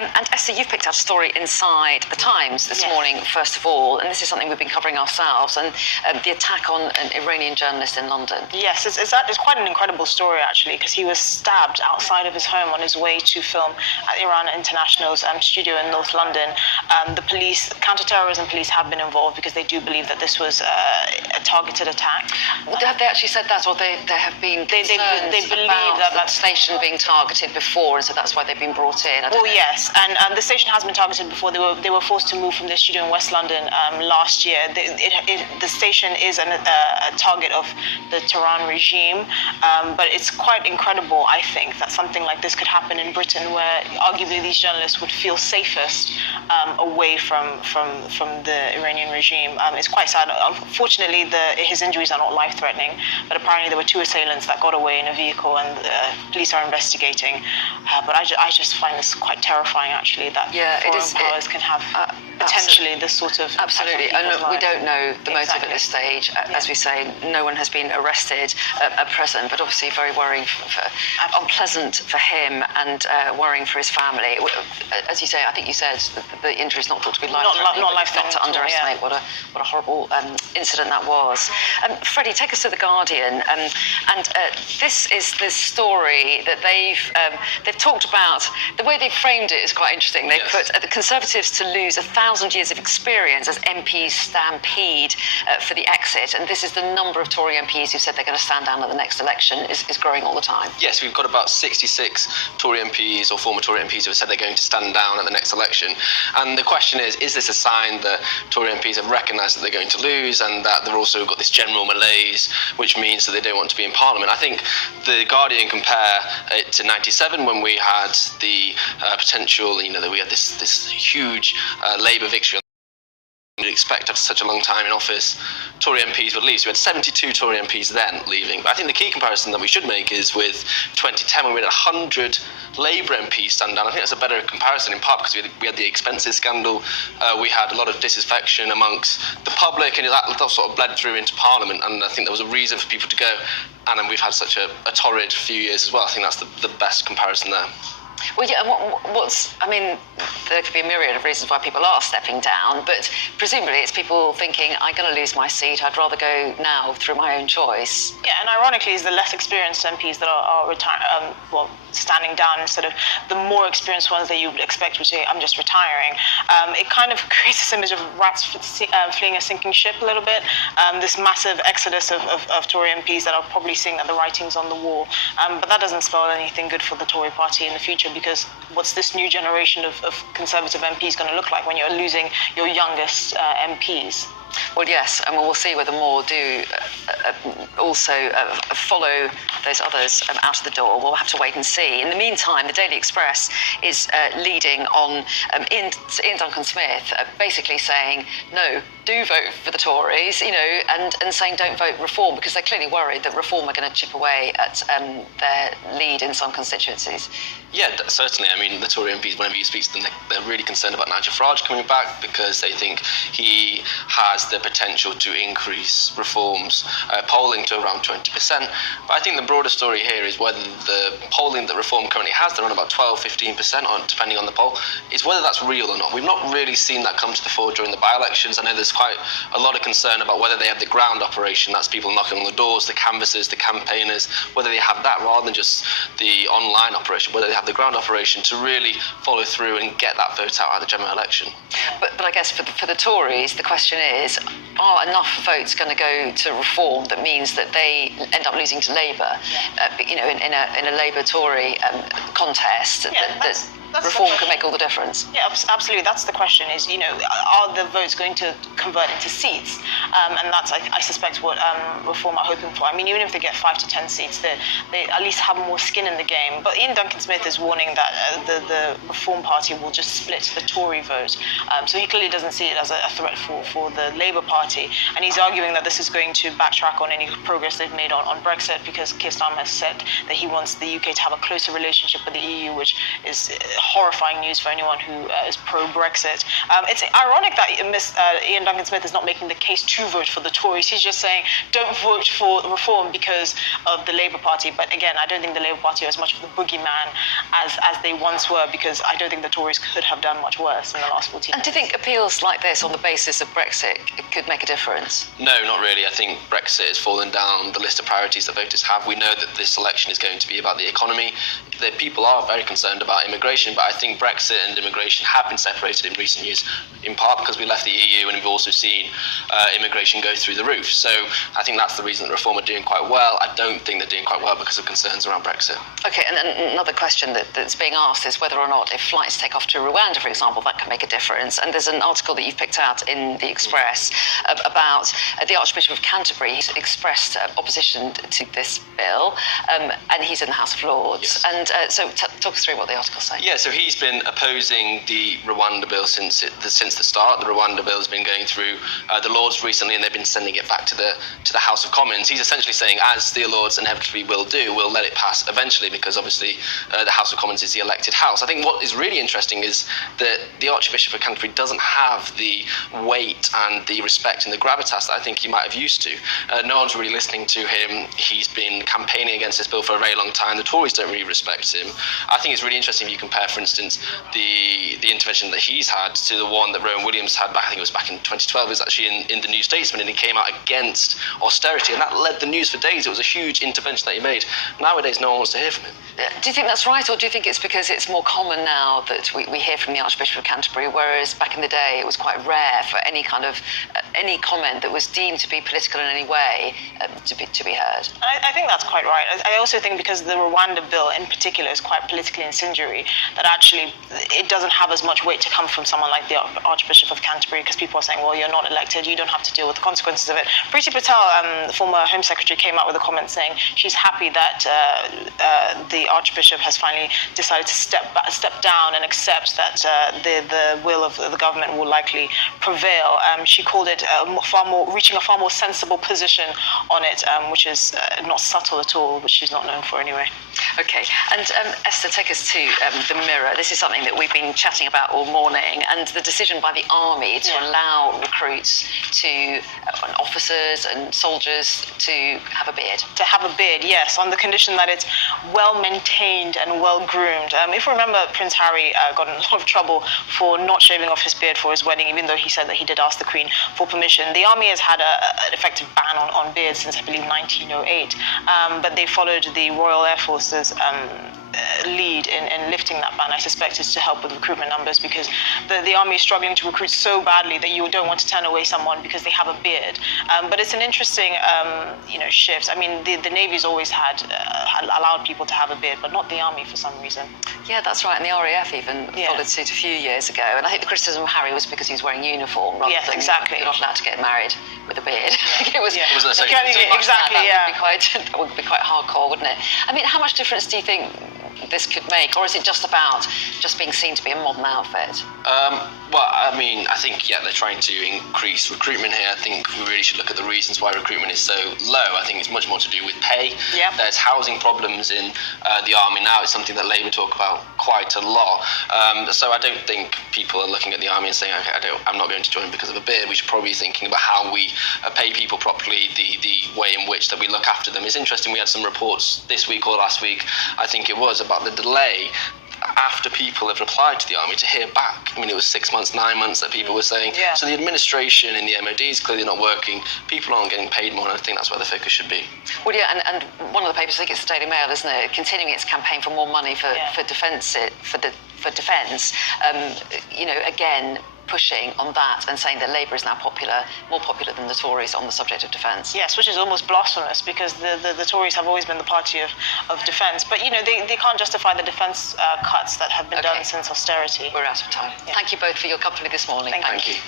And Esther, you've picked out a story inside the Times this morning, first of all, and this is something we've been covering ourselves, and the attack on an Iranian journalist in London. Yes, it's quite an incredible story, actually, because he was stabbed outside of his home on his way to film at Iran International's studio in North London. The police, counter-terrorism police, have been involved because they do believe that this was a targeted attack. Well, have they actually said that, or they have been concerns they believe about that the station being targeted before, and so that's why they've been brought in? Well, yes, and the station has been targeted before. They were forced to move from their studio in West London last year. The station is a target of the Tehran regime, but it's quite incredible, I think, that something like this could happen in Britain, where arguably these journalists would feel safest away from the Iranian regime. It's quite sad. Unfortunately, his injuries are not life-threatening, but apparently there were 2 assailants that got away in a vehicle, and police are investigating. But I just find this quite terrifying, actually, that foreign powers can have potentially this sort of... Absolutely, and we don't know the motive at this stage. As we say, no one has been arrested at present, but obviously very worrying, unpleasant for him, and worrying for his family. As you say, I think you said the injury is not thought to be life-threatening, not to underestimate what a horrible incident that was. Freddie, take us to The Guardian, and this is the story that they've talked about. The way they've framed it is quite interesting. They put the Conservatives to lose 1,000 years of experience as MPs stampede for the exit, and this is the number of Tory MPs who said they're going to stand down at the next election is growing all the time. Yes, we've got about 66 Tory MPs or former Tory MPs who have said they're going to stand down at the next election. And the question is this a sign that Tory MPs have recognised that they're going to lose, and that they've also got this general malaise, which means that they don't want to be in Parliament? I think The Guardian compare it to 97, when we had the potential, that we had this huge Labour victory. You'd expect after such a long time in office, Tory MPs would leave. So we had 72 Tory MPs then leaving. But I think the key comparison that we should make is with 2010, when we had 100 Labour MPs stand down. I think that's a better comparison, in part because we had the expenses scandal. We had a lot of disaffection amongst the public, and that sort of bled through into Parliament. And I think there was a reason for people to go. And then we've had such a torrid few years as well. I think that's the best comparison there. Well, yeah, there could be a myriad of reasons why people are stepping down, but presumably it's people thinking, I'm going to lose my seat, I'd rather go now through my own choice. Yeah, and ironically, it's the less experienced MPs that are standing down instead of the more experienced ones that you would expect would say, I'm just retiring. It kind of creates this image of rats fleeing a sinking ship a little bit, this massive exodus of Tory MPs that are probably seeing that the writing's on the wall. But that doesn't spell anything good for the Tory party in the future, because what's this new generation of Conservative MPs going to look like when you're losing your youngest MPs? Well, yes, and we'll see whether more do also follow those others out of the door. We'll have to wait and see. In the meantime, the Daily Express is leading on Ian Duncan-Smith, basically saying, no, do vote for the Tories, and saying don't vote Reform, because they're clearly worried that Reform are going to chip away at their lead in some constituencies. Yeah, certainly. I mean, the Tory MPs, whenever you speak to them, they're really concerned about Nigel Farage coming back, because they think he has the potential to increase Reform's polling to around 20%. But I think the broader story here is whether the polling that Reform currently has, they're on about 12-15%, depending on the poll, is whether that's real or not. We've not really seen that come to the fore during the by-elections. I know there's quite a lot of concern about whether they have the ground operation, that's people knocking on the doors, the canvassers, the campaigners, whether they have that rather than just the online operation, whether they have the ground operation to really follow through and get that vote out at the general election. But I guess for the Tories, the question is, are enough votes going to go to Reform that means that they end up losing to Labour, in a Labour-Tory contest, that Reform can make all the difference? Yeah, absolutely. That's the question, is, are the votes going to convert into seats? And that's, I suspect, what Reform are hoping for. I mean, even if they get 5 to 10 seats, they at least have more skin in the game. But Ian Duncan-Smith is warning that the Reform Party will just split the Tory vote. So he clearly doesn't see it as a threat for the Labour Party. Party. And he's arguing that this is going to backtrack on any progress they've made on Brexit, because Keir Starmer has said that he wants the UK to have a closer relationship with the EU, which is horrifying news for anyone who is pro-Brexit. It's ironic that Ian Duncan Smith is not making the case to vote for the Tories. He's just saying, don't vote for reform because of the Labour Party. But again, I don't think the Labour Party are as much of the boogeyman as they once were, because I don't think the Tories could have done much worse in the last 14 years. And do you think appeals like this on the basis of Brexit could make a difference? No, not really. I think Brexit has fallen down the list of priorities that voters have. We know that this election is going to be about the economy. The people are very concerned about immigration, but I think Brexit and immigration have been separated in recent years, in part because we left the EU, and we've also seen immigration go through the roof. So I think that's the reason that Reform are doing quite well. I don't think they're doing quite well because of concerns around Brexit. Okay, and then another question that's being asked is whether or not if flights take off to Rwanda, for example, that can make a difference. And there's an article that you've picked out in the Express about the Archbishop of Canterbury. He's expressed opposition to this bill, and he's in the House of Lords. Yes. And so talk us through what the article's saying. Yeah, so he's been opposing the Rwanda bill since the start. The Rwanda bill has been going through the Lords recently, and they've been sending it back to the House of Commons. He's essentially saying, as the Lords inevitably will do, we'll let it pass eventually, because obviously the House of Commons is the elected house. I think what is really interesting is that the Archbishop of Canterbury doesn't have the weight and the respect and the gravitas that I think he might have used to. No one's really listening to him. He's been campaigning against this bill for a very long time. The Tories don't really respect him. I think it's really interesting if you compare, for instance, the intervention that he's had to the one that Rowan Williams had back, I think it was back in 2012, it was actually in the New Statesman, and he came out against austerity, and that led the news for days. It was a huge intervention that he made. Nowadays, no one wants to hear from him. Do you think that's right, or do you think it's because it's more common now that we hear from the Archbishop of Canterbury, whereas back in the day it was quite rare for any kind of any comment that was deemed to be political in any way to be heard? I think that's quite right. I also think because the Rwanda bill in particular is quite politically incendiary, that actually it doesn't have as much weight to come from someone like the Archbishop of Canterbury, because people are saying, well, you're not elected, you don't have to deal with the consequences of it. Priti Patel, the former Home Secretary, came out with a comment saying she's happy that the Archbishop has finally decided to step down and accept that the will of the government will likely prevail. She called it reaching a far more sensible position on it, which is not subtle at all, which she's not known for anyway. Okay, and Esther, take us to the Mirror. This is something that we've been chatting about all morning, and the decision by the army to allow recruits to, officers and soldiers to have a beard. To have a beard, yes, on the condition that it's well maintained and well groomed. If you remember, Prince Harry got in a lot of trouble for not shaving off his beard for his wedding, even though he said that he did ask the Queen for permission. The army has had an effective ban on beards since, I believe, 1908, but they followed the Royal Air Force's lead in lifting that ban. I suspect is to help with recruitment numbers, because the army is struggling to recruit so badly that you don't want to turn away someone because they have a beard. But it's an interesting shift. I mean, the Navy's always had allowed people to have a beard, but not the army for some reason. Yeah, that's right. And the RAF even followed suit a few years ago. And I think the criticism of Harry was because he was wearing uniform rather than exactly. You're not allowed to get married with a beard. It was exactly. That would be quite hardcore, wouldn't it? I mean, how much difference do you think this could make, or is it just about just being seen to be a modern outfit? Well, I mean, I think, they're trying to increase recruitment here. I think we really should look at the reasons why recruitment is so low. I think it's much more to do with pay. Yep. There's housing problems in the army now. It's something that Labour talk about quite a lot. So I don't think people are looking at the army and saying, okay, I'm not going to join because of a beard. We should probably be thinking about how we pay people properly, the way in which that we look after them. It's interesting, we had some reports this week or last week, I think it was, about the delay after people have applied to the army to hear back. I mean, it was 6 months, 9 months that people were saying. Yeah. So the administration in the MOD is clearly not working. People aren't getting paid more, and I think that's where the focus should be. Well, yeah, and one of the papers, I think it's the Daily Mail, isn't it? Continuing its campaign for more money for defence, again, pushing on that and saying that Labour is now more popular than the Tories on the subject of defence. Yes, which is almost blasphemous, because the Tories have always been the party of defence. But, they can't justify the defence cuts that have been done since austerity. We're out of time. Yeah. Thank you both for your company this morning. Thank you. Thank you.